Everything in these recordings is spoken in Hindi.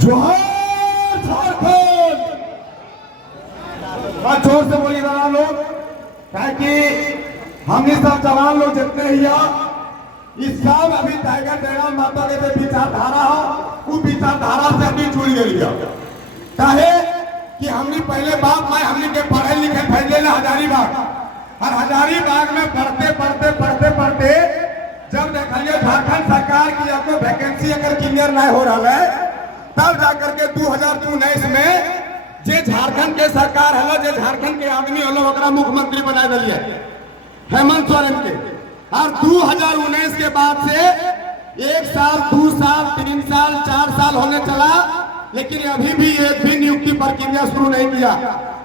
जोहार झारखंड। जोर से बोलिए ना लोग, ताकि हमने सब जवान लोग जितने ही इस सब अभी टाइगर जयराम माता के जो विचारधारा हो, वो विचारधारा से अभी जुड़ गई है। चाहे कि हमने पहले बाप माए हमने के पढ़े लिखे फैले ना हजारीबाग, और हजारीबाग में पढ़ते पढ़ते पढ़ते पढ़ते जब देखिए झारखंड सरकार की आपको वैकेंसी अगर क्लियर नहीं हो रहा है, तब जाकर के 2019 में जे झारखंड के सरकार है, जे झारखंड के आदमी है, मुख्यमंत्री बना दिए हेमंत सोरेन के। और 2019 के बाद से 1 साल 2 साल 3 साल 4 साल होने चला, लेकिन अभी भी एक भी नियुक्ति प्रक्रिया शुरू नहीं किया।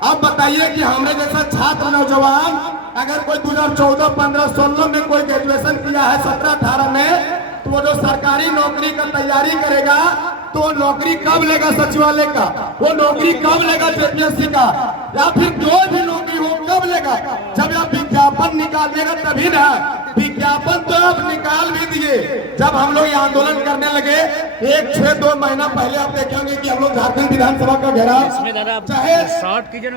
अब बताइए कि हमारे जैसा छात्र नौजवान अगर कोई 2014, 15, 16 में कोई ग्रेजुएशन किया है, 17, 18 में, तो वो जो सरकारी नौकरी का तैयारी करेगा तो वो नौकरी कब लेगा सचिवालय का, वो नौकरी कब लेगा जेपीएससी का, या फिर जो भी नौकरी हो कब लेगा, जब आप विज्ञापन निकालिएगा तभी ना। विज्ञापन तो आप निकाल भी दिए। जब हम लोग ये आंदोलन करने लगे 1-6-2 महीना पहले, आप देखेंगे कि हम लोग झारखंड विधानसभा का घेराव, चाहे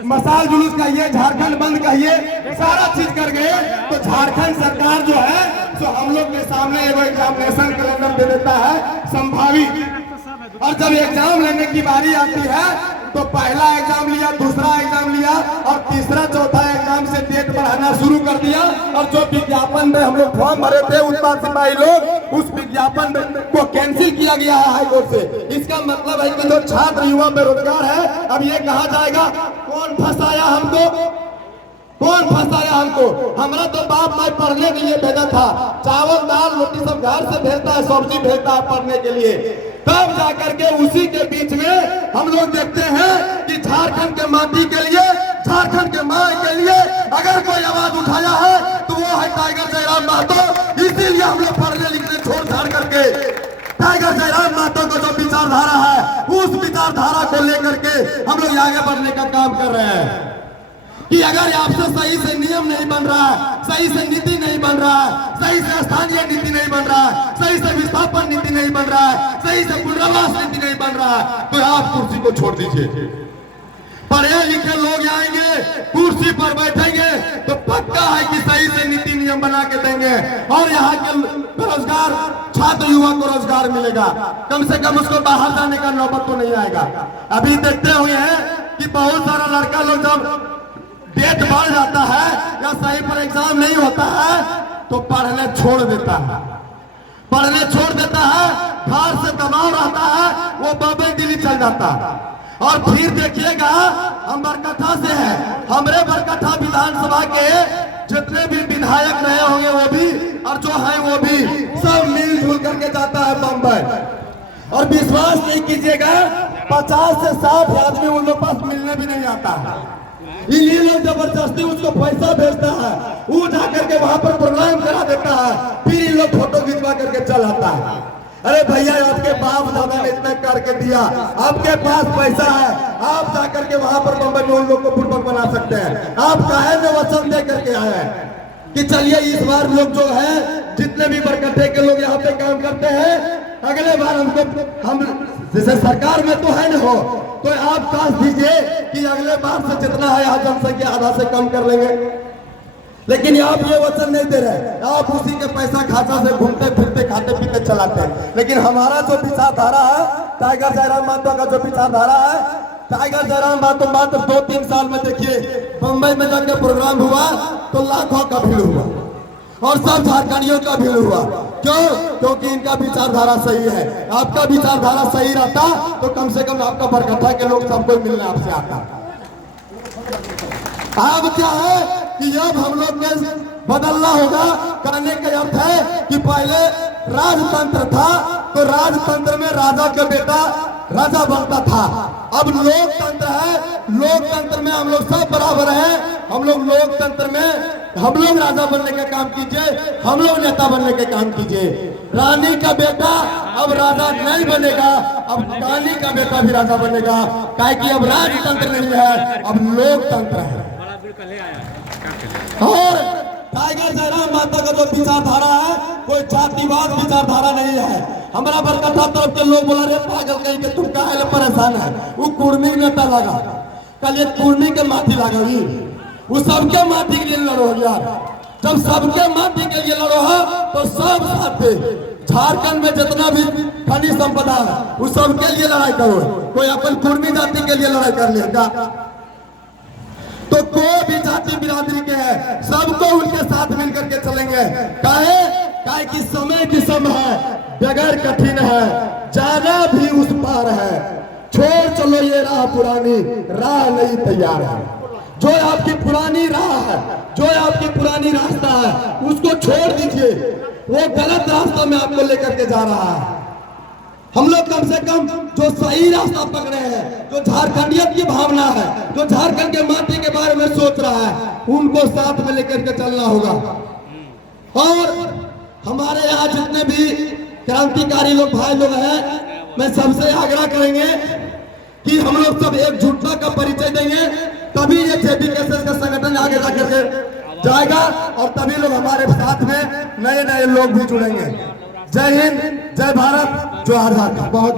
मसाल जुलूस कहिए, झारखंड बंद कहिए, सारा चीज कर गए। तो झारखंड सरकार जो है तो हम लोग के सामने एगो एग्जामिनेशन कैलेंडर दे देता है संभावित, और जब एग्जाम लेने की बारी आती है तो पहला एग्जाम लिया, दूसरा एग्जाम लिया, और तीसरा चौथा एग्जाम से डेट बढ़ाना शुरू कर दिया। और जो विज्ञापन में हम लोग फॉर्म भरे थे उत्पाद सिपाही लोग, उस विज्ञापन को कैंसिल किया गया है हाईकोर्ट से। इसका मतलब है कि जो छात्र युवा बेरोजगार है, अब ये कहा जाएगा कौन फंसाया हमको, कौन फंसाया हमको। हमारा तो बाप माई पढ़ने के लिए भेजा था, चावल दाल रोटी सब घर से भेजता है, सब्जी भेजता है पढ़ने के लिए। तब जाकर के उसी के बीच में हम लोग देखते हैं कि झारखंड के माटी के लिए, झारखंड के माँ के लिए अगर कोई आवाज उठाया है तो वो है टाइगर जयराम महतो। इसीलिए हम लोग पढ़ने लिखने छोड़ छाड़ करके टाइगर जयराम महतो को जो विचारधारा है, उस विचारधारा को लेकर के हम लोग आगे बढ़ने का काम कर रहे हैं। कि अगर आपसे सही से नियम नहीं बन रहा है, सही से नीति नहीं बन रहा है, सही से स्थानीय नीति नहीं बन रहा है, सही से विस्थापन नीति नहीं बन रहा है, सही से पुनर्वास नीति नहीं बन रहा है, तो आप कुर्सी को छोड़ दीजिए। पढ़े लिखे लोग आएंगे, कुर्सी पर बैठेंगे तो पक्का है कि सही से नीति नियम बना के देंगे, और यहाँ के बेरोजगार छात्र युवा को रोजगार मिलेगा। कम से कम उसको बाहर जाने का नौबत तो नहीं आएगा। अभी देखते हुए हैं कि बहुत सारा लड़का लोग जब डेट बढ़ जाता है या सही पर एग्जाम नहीं होता है तो पढ़ने छोड़ देता है, पढ़ने छोड़ देता है, घर से दबाव रहता है, वो बॉम्बे दिल्ली चल जाता है। और फिर देखिएगा हम बरकट्ठा से है, हमारे बरकट्ठा विधानसभा के जितने भी विधायक रहे होंगे वो भी, और जो है वो भी, सब मिलजुल करके जाता है बम्बई। और विश्वास नहीं कीजिएगा 50 से 60 आदमी उन लोग पास मिलने भी नहीं आता है। ये लोग जबरदस्ती उसको पैसा भेजता है, वो जाकर के वहां पर प्रोग्राम करा देता है, फिर ये लोग फोटो खिंचवा करके चल आता है। अरे भैया आपके बाप दादा ने इतना करके दिया, आपके पास पैसा है, आप जाकर के वहां पर बम्बई में उन लोग को पूर्वक बना सकते हैं। आप काहे में वचन दे करके आए हैं कि चलिए इस बार लोग जो है जितने भी बरकट्ठे के लोग यहाँ पे काम करते हैं, अगले बार हमको, हम जैसे सरकार में तो है न हो, तो आप काश दीजिए कि अगले बार से जितना है यहाँ जनसंख्या आधा से कम कर लेंगे। लेकिन आप ये वचन नहीं दे रहे, आप उसी के पैसा खाता से घूमते फिरते खाते पीते चलाते हैं। लेकिन हमारा जो विचारधारा है, टाइगर जयराम महतो का जो विचारधारा है, टाइगर जयराम महतो मात्र 2-3 साल में देखिए बम्बई में जाके प्रोग्राम हुआ तो लाखों का भीड़ हुआ, और सब झारखंडियों का भीड़ हुआ। क्यों? क्योंकि इनका विचारधारा सही है। आपका विचारधारा सही रहता तो कम से कम आपका बरकट्ठा के लोग सबको मिलने आपसे आता। अब क्या है कि अब हम लोग के बदलना होगा। कहने का अर्थ है कि पहले राजतंत्र था तो राजतंत्र में राजा का बेटा राजा बनता था। अब लोकतंत्र है, लोकतंत्र में हम लोग सब बराबर हैं। हम लोग लोकतंत्र में हम लोग राजा बनने का काम कीजिए, हम लोग नेता बनने के काम कीजिए। रानी का बेटा अब राजा नहीं बनेगा, अब रानी का बेटा भी राजा बनेगा, ताकि अब राजतंत्र नहीं है, अब लोकतंत्र है। और टाइगर जयराम माता का जो विचारधारा है कोई जातिवाद विचारधारा नहीं है। हमारा बरकट्ठा तरफ के लोग बोला रे पागल कहीं के तुम काहे परेशान है, वो कुर्मी में लगा कल ये कुर्मी के माथी लगा वो सबके माथी के लिए लड़ो यार। जब सबके माथी के लिए लड़ो है तो सब साथ झारखंड में जितना भी खनिज संपदा है वो सबके लिए लड़ाई करो। कोई अपन कुर्मी जाति के लिए लड़ाई कर लेगा तो कोई भी जाति बिरादरी के है सबको उनके साथ मिलकर के चलेंगे। काहे कि समय की समय है, डगर कठिन है, जाना भी उस पार है। छोड़ चलो ये राह पुरानी, राह नहीं तैयार है। जो आपकी पुरानी राह है, जो आपकी पुरानी रास्ता है उसको छोड़ दीजिए, वो गलत रास्ता में आपको लेकर के जा रहा है। हम लोग कम से कम जो सही रास्ता पकड़े हैं, जो झारखंडियत की भावना है, जो झारखंड के माटी के बारे में सोच रहा है, उनको साथ में लेकर के चलना होगा। और हमारे यहाँ जितने भी क्रांतिकारी लोग भाई लोग हैं, मैं सबसे आग्रह करेंगे कि हम लोग सब एकजुटता का परिचय देंगे, तभी ये जेपीकेएसएस का संगठन आगे जाकर के जाएगा और तभी लोग हमारे साथ में नए नए लोग भी जुड़ेंगे। जय हिंद, जय भारत, जोहार। बहुत